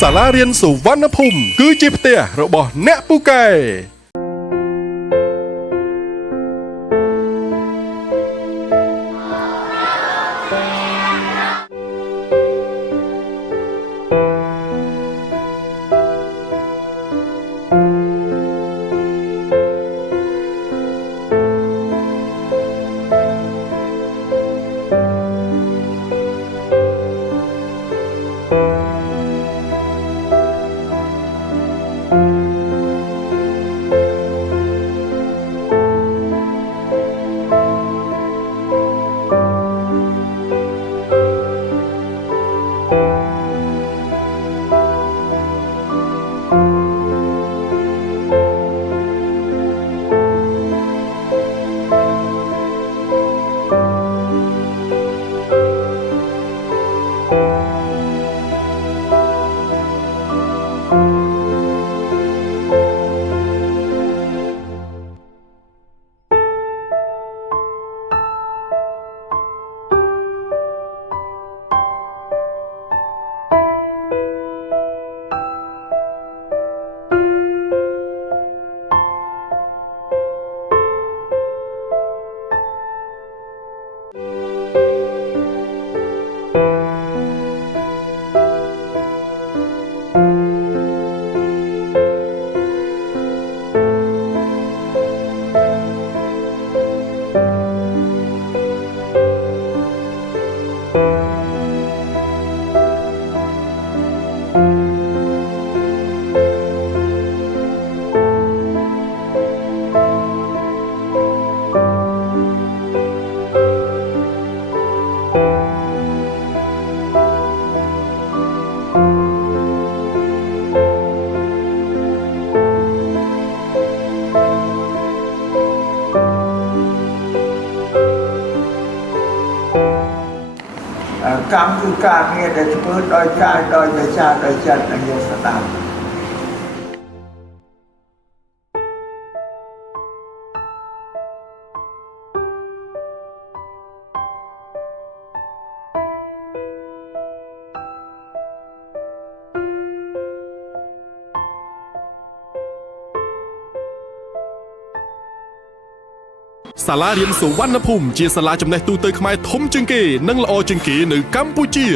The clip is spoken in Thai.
ศาลาเรียนสุวรรณภูมิคือจิบเตียระบอแนะปูไก่กรรมคือการเงี้ยแต่เฉพาะโดยชาติโดยชาติโดยชาติในโยสตามศาลาเรียนสุวรรณภูมิជាសាលាចំណេះទូទៅខ្មែរធំជាងគេនិងល្អជាងគេនៅកម្ពុជា